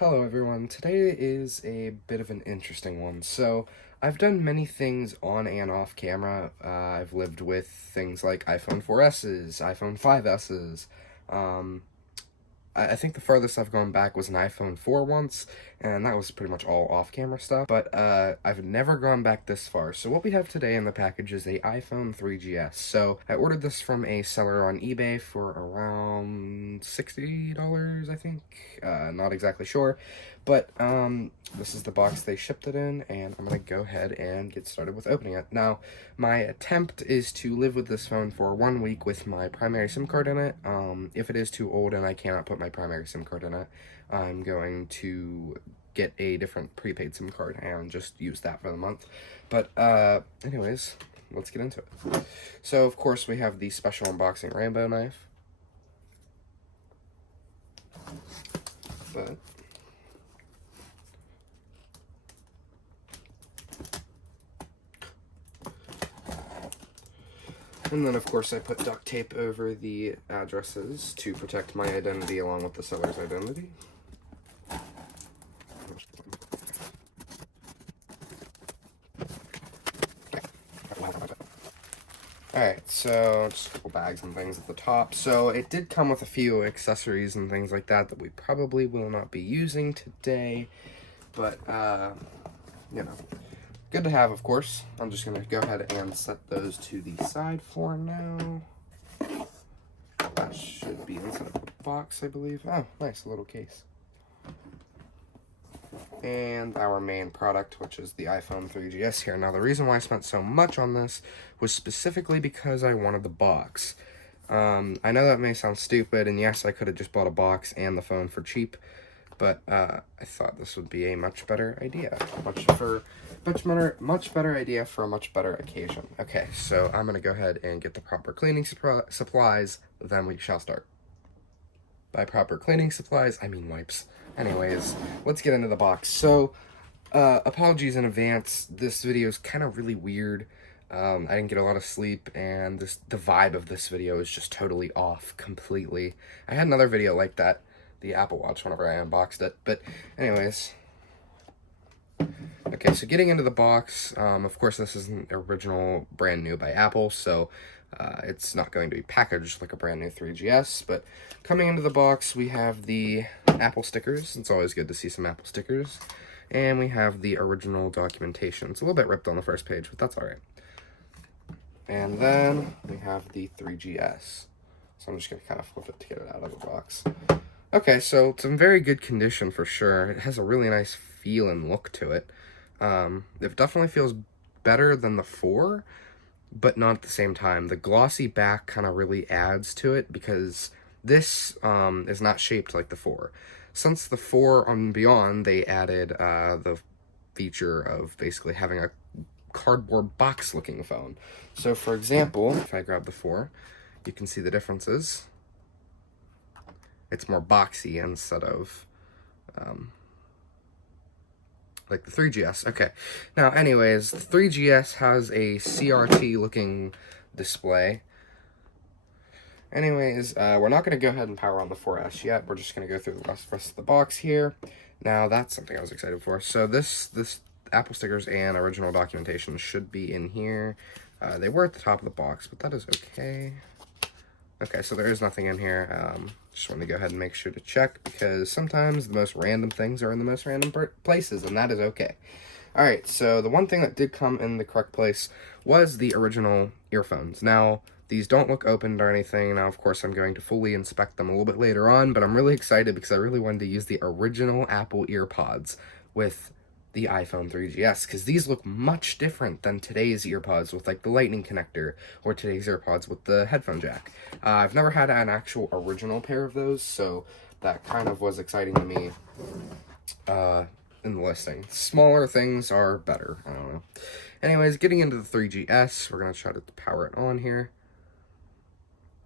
Hello everyone, today is a bit of an interesting one. So, I've done many things on and off camera. I've lived with things like iPhone 4S's, iPhone 5S's. Um, I think the farthest I've gone back was an iPhone 4 once, and that was pretty much all off-camera stuff. But I've never gone back this far. So what we have today in the package is a iPhone 3GS. So I ordered this from a seller on eBay for around $60, I think. Not exactly sure. But this is the box they shipped it in, and I'm going to go ahead and get started with opening it. Now, my attempt is to live with this phone for 1 week with my primary SIM card in it. If it is too old and I cannot put my primary SIM card in it, I'm going to get a different prepaid SIM card and just use that for the month. But anyways, let's get into it. So, of course, we have the special unboxing rainbow knife. But and then, of course, I put duct tape over the addresses to protect my identity along with the seller's identity. Alright, so just a couple bags and things at the top. So it did come with a few accessories and things like that we probably will not be using today. But, you know, good to have, of course. I'm just going to go ahead and set those to the side for now. That should be inside of a box, I believe. Oh, nice, a little case. And our main product, which is the iPhone 3GS here. Now, the reason why I spent so much on this was specifically because I wanted the box. I know that may sound stupid, and yes, I could have just bought a box and the phone for cheap, but I thought this would be a much better idea. Much better idea for a much better occasion. Okay, so I'm going to go ahead and get the proper cleaning supplies, then we shall start. By proper cleaning supplies, I mean wipes. Anyways, let's get into the box. So, apologies in advance. This video is kind of really weird. I didn't get a lot of sleep, and the vibe of this video is just totally off completely. I had another video like that, the Apple Watch, whenever I unboxed it. But anyways, okay, so getting into the box, of course this isn't original brand new by Apple, so it's not going to be packaged like a brand new 3GS, but coming into the box we have the Apple stickers. It's always good to see some Apple stickers. And we have the original documentation. It's a little bit ripped on the first page, but that's alright. And then we have the 3GS. So I'm just going to kind of flip it to get it out of the box. Okay, so it's in very good condition for sure. It has a really nice feel and look to it. It definitely feels better than the 4, but not at the same time. The glossy back kind of really adds to it because this is not shaped like the 4. Since the 4 on beyond, they added the feature of basically having a cardboard box looking phone. So for example, if I grab the 4, you can see the differences. It's more boxy instead of like the 3GS. Okay, now anyways, the 3GS has a CRT looking display. Anyways, we're not going to go ahead and power on the 4S yet. We're just going to go through the rest of the box here. Now, that's something I was excited for. So this Apple stickers and original documentation should be in here. They were at the top of the box, but that is okay. Okay, so there is nothing in here. Just want to go ahead and make sure to check, because sometimes the most random things are in the most random places, and that is okay. Alright, so the one thing that did come in the correct place was the original earphones. Now, these don't look opened or anything. Now, of course, I'm going to fully inspect them a little bit later on, but I'm really excited because I really wanted to use the original Apple EarPods with the iPhone 3GS, because these look much different than today's EarPods with like the lightning connector, or today's AirPods with the headphone jack. I've never had an actual original pair of those, so that kind of was exciting to me in the listing. Smaller things are better, I don't know. Anyways, getting into the 3GS, we're going to try to power it on here.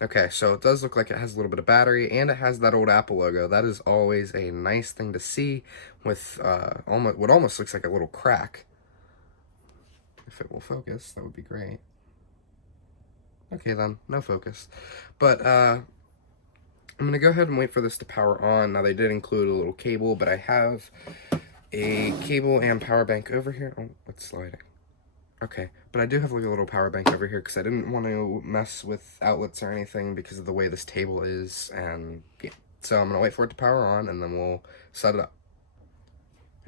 Okay, so it does look like it has a little bit of battery, and it has that old Apple logo. That is always a nice thing to see with what almost looks like a little crack. If it will focus, that would be great. Okay then, no focus. But I'm going to go ahead and wait for this to power on. Now, they did include a little cable, but I have a cable and power bank over here. Oh, it's sliding. Okay, but I do have like a little power bank over here because I didn't want to mess with outlets or anything because of the way this table is, and yeah. So I'm going to wait for it to power on, and then we'll set it up.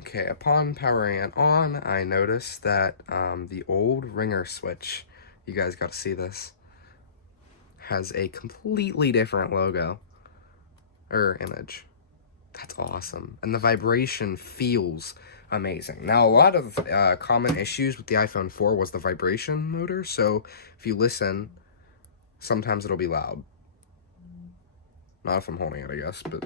Okay, upon powering it on, I noticed that the old ringer switch, you guys got to see this, has a completely different logo, or image. That's awesome. And the vibration feels amazing. Now, a lot of common issues with the iPhone 4 was the vibration motor, so if you listen, sometimes it'll be loud. Not if I'm holding it, I guess, but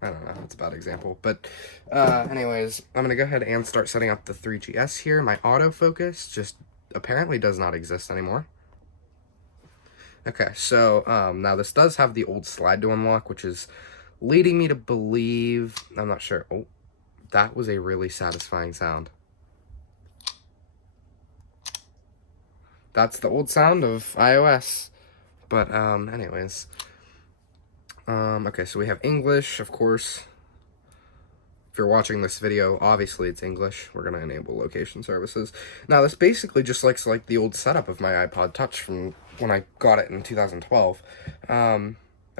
I don't know, that's a bad example. But anyways, I'm going to go ahead and start setting up the 3GS here. My autofocus just apparently does not exist anymore. Okay, so now this does have the old slide to unlock, which is leading me to believe, I'm not sure. Oh, that was a really satisfying sound. That's the old sound of iOS. But anyways, okay, so we have English, of course. If you're watching this video, obviously it's English. We're gonna enable location services. Now, this basically just looks like the old setup of my iPod Touch from when I got it in 2012.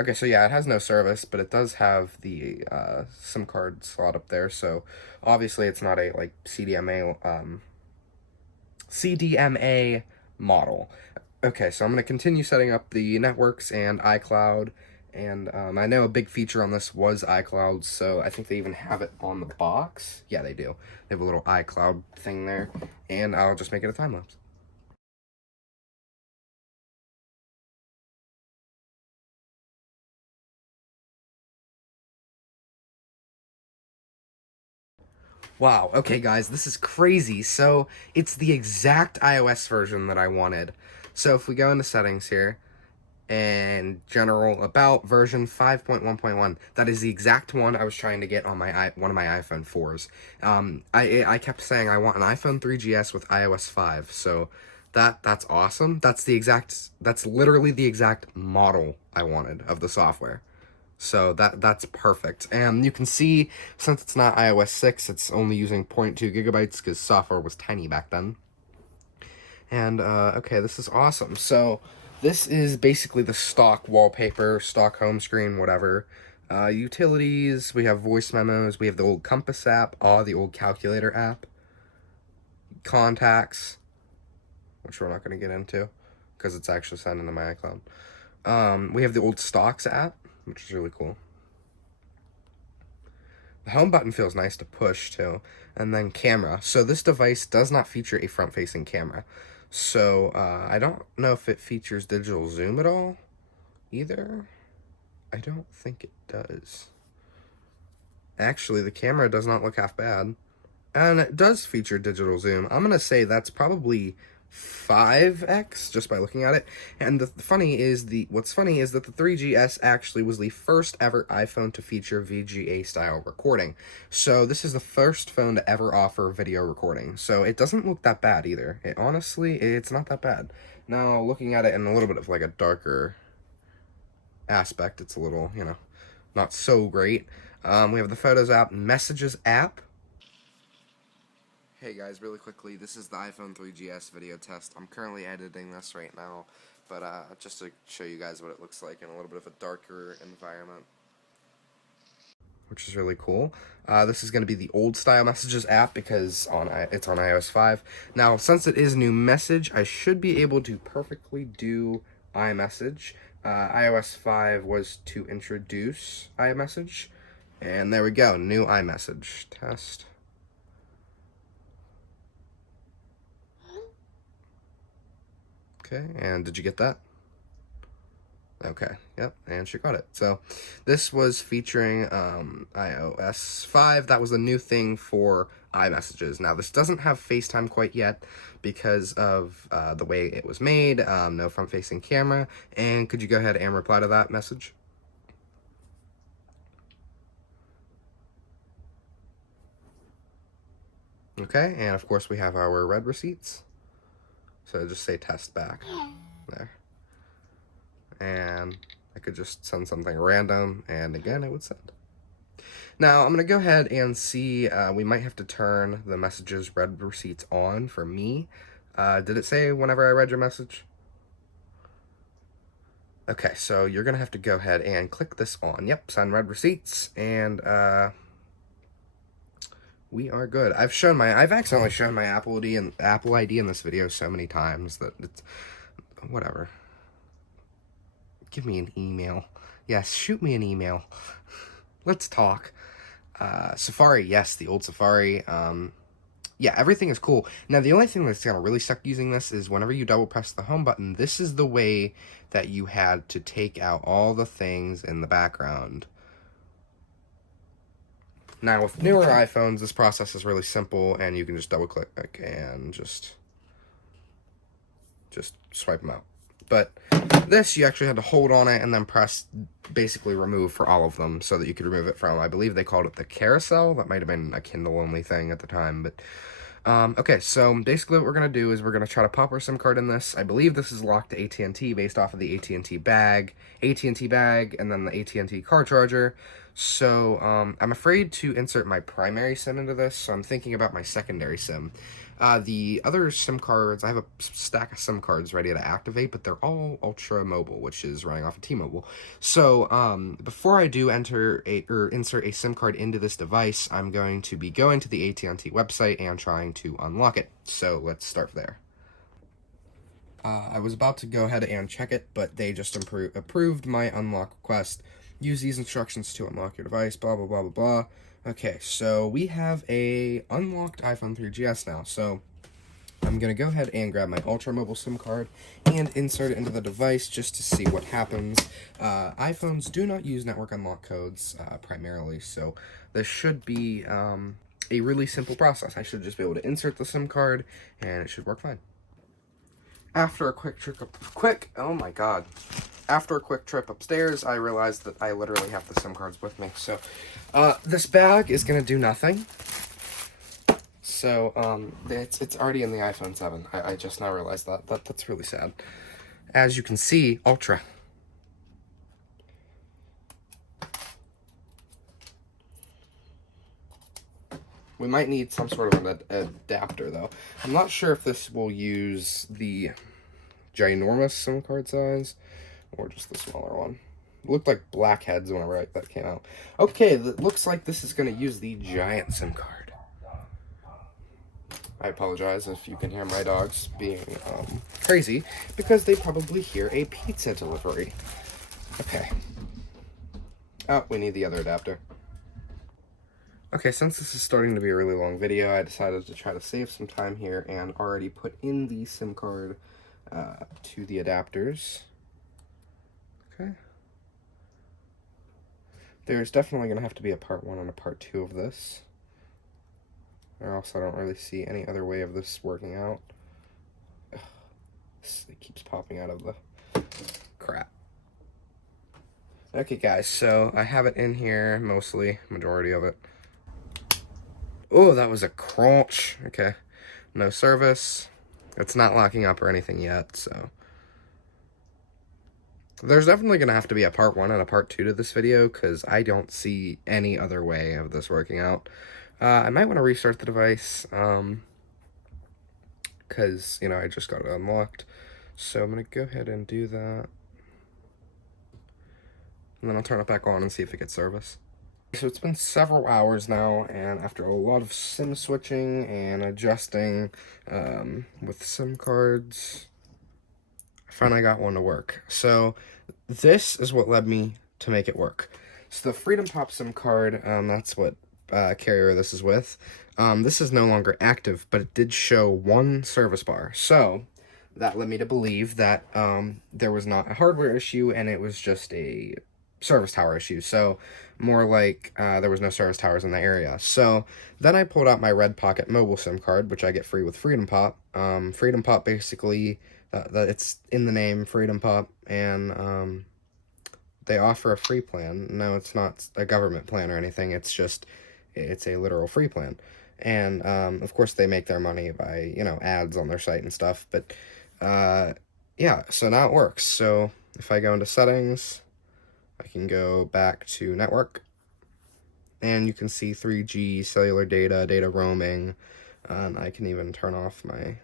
Okay, so yeah, it has no service, but it does have the SIM card slot up there. So obviously, it's not a like CDMA model. Okay, so I'm going to continue setting up the networks and iCloud, and I know a big feature on this was iCloud, so I think they even have it on the box. Yeah, they do. They have a little iCloud thing there, and I'll just make it a time lapse. Wow, okay guys, this is crazy. So, it's the exact iOS version that I wanted. So if we go into settings here, and general about version 5.1.1, that is the exact one I was trying to get on my one of my iPhone 4s. I kept saying I want an iPhone 3GS with iOS 5, so that's awesome. That's literally the exact model I wanted of the software. So that's perfect. And you can see, since it's not iOS 6, it's only using 0.2 gigabytes because software was tiny back then. And okay, this is awesome. So this is basically the stock wallpaper, stock home screen, whatever. Utilities, we have voice memos, we have the old Compass app, the old calculator app, contacts, which we're not going to get into because it's actually signed into my iCloud. We have the old stocks app, which is really cool. The home button feels nice to push too. And then camera. So this device does not feature a front-facing camera. So I don't know if it features digital zoom at all either. I don't think it does. Actually, the camera does not look half bad. And it does feature digital zoom. I'm going to say that's probably 5x just by looking at it. And what's funny is that the 3GS actually was the first ever iPhone to feature VGA style recording. So this is the first phone to ever offer video recording. So it doesn't look that bad either. It's not that bad. Now, looking at it in a little bit of like a darker aspect, it's a little, not so great. We have the Photos app, Messages app. Hey guys, really quickly, this is the iPhone 3GS video test. I'm currently editing this right now, but just to show you guys what it looks like in a little bit of a darker environment, which is really cool. This is going to be the old style Messages app because it's on iOS 5. Now, since it is new message, I should be able to perfectly do iMessage. iOS 5 was to introduce iMessage, and there we go, new iMessage test. Okay, and did you get that? Okay, yep, and she got it. So this was featuring iOS 5. That was a new thing for iMessages. Now, this doesn't have FaceTime quite yet because of the way it was made, no front-facing camera. And could you go ahead and reply to that message? Okay, and of course we have our red receipts. So just say test back there. and I could just send something random, and again, it would send. Now, I'm going to go ahead and see, we might have to turn the messages read receipts on for me. Did it say whenever I read your message? Okay, so you're going to have to go ahead and click this on. Yep, send read receipts, and we are good. I've accidentally shown my Apple ID in this video so many times that it's, whatever. Give me an email. Yes, shoot me an email. Let's talk. Safari, yes, the old Safari. Yeah, everything is cool. Now, the only thing that's gonna really suck using this is whenever you double press the home button, this is the way that you had to take out all the things in the background. Now, with newer iPhones, this process is really simple, and you can just double click and just swipe them out. But this, you actually had to hold on it and then press basically remove for all of them so that you could remove it from, I believe they called it the carousel. That might have been a Kindle only thing at the time, but okay, so basically what we're going to do is we're going to try to pop our SIM card in this. I believe this is locked to AT&T based off of the AT&T bag, and then the AT&T car charger. So I'm afraid to insert my primary SIM into this, so I'm thinking about my secondary SIM. The other SIM cards, I have a stack of SIM cards ready to activate, but they're all Ultra Mobile, which is running off of T-Mobile. So before I do insert a SIM card into this device, I'm going to be going to the AT&T website and trying to unlock it. So let's start there. I was about to go ahead and check it, but they just approved my unlock request. Use these instructions to unlock your device, blah, blah, blah, blah, blah. Okay, so we have a unlocked iPhone 3GS now, so I'm going to go ahead and grab my Ultra Mobile SIM card and insert it into the device just to see what happens. iPhones do not use network unlock codes primarily, so this should be a really simple process. I should just be able to insert the SIM card, and it should work fine. After a quick trip upstairs, I realized that I literally have the SIM cards with me. So, this bag is gonna do nothing. So, it's already in the iPhone 7. I just now realized that's really sad. As you can see, Ultra. We might need some sort of an adapter, though. I'm not sure if this will use the ginormous SIM card size or just the smaller one. It looked like blackheads whenever that came out. Okay, it looks like this is going to use the giant SIM card. I apologize if you can hear my dogs being crazy, because they probably hear a pizza delivery. Okay. Oh, we need the other adapter. Okay, since this is starting to be a really long video, I decided to try to save some time here and already put in the SIM card to the adapters. Okay. There's definitely going to have to be a part 1 and a part 2 of this, or else I don't really see any other way of this working out. Ugh, it keeps popping out of the crap. Okay, guys, so I have it in here, mostly, majority of it. Oh, that was a crunch. Okay, no service. It's not locking up or anything yet, so. There's definitely going to have to be a part 1 and a part 2 to this video, because I don't see any other way of this working out. I might want to restart the device, because, you know, I just got it unlocked. So I'm going to go ahead and do that. And then I'll turn it back on and see if it gets service. So it's been several hours now, and after a lot of SIM switching and adjusting with SIM cards, I finally got one to work. So this is what led me to make it work. So the Freedom Pop SIM card, that's what carrier this is with. This is no longer active, but it did show one service bar. So that led me to believe that there was not a hardware issue, and it was just a service tower issue. So more like there was no service towers in the area. So then I pulled out my Red Pocket mobile SIM card, which I get free with Freedom Pop. Freedom Pop basically, it's in the name, Freedom Pop, and they offer a free plan. No, it's not a government plan or anything. It's just, it's a literal free plan. And of course they make their money by, you know, ads on their site and stuff. But yeah, so now it works. So If I go into settings, I can go back to network, and you can see 3G, cellular data, data roaming, and I can even turn off my,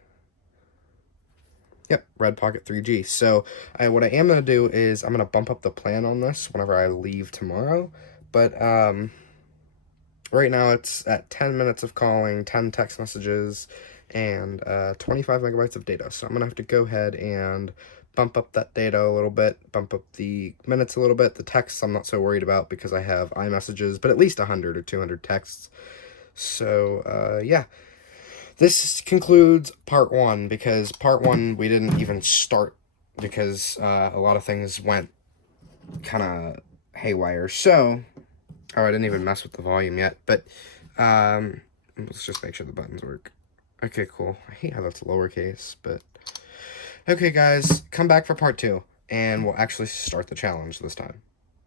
yep, Red Pocket 3G. So what I am going to do is I'm going to bump up the plan on this whenever I leave tomorrow, but right now it's at 10 minutes of calling, 10 text messages, and 25 megabytes of data. So I'm going to have to go ahead and bump up that data a little bit, bump up the minutes a little bit. The texts I'm not so worried about because I have iMessages, but at least 100 or 200 texts. So, yeah. This concludes part one, because part one we didn't even start because a lot of things went kind of haywire. So, oh, I didn't even mess with the volume yet, but let's just make sure the buttons work. Okay, cool. I hate how that's lowercase, but okay, guys, come back for part two, and we'll actually start the challenge this time.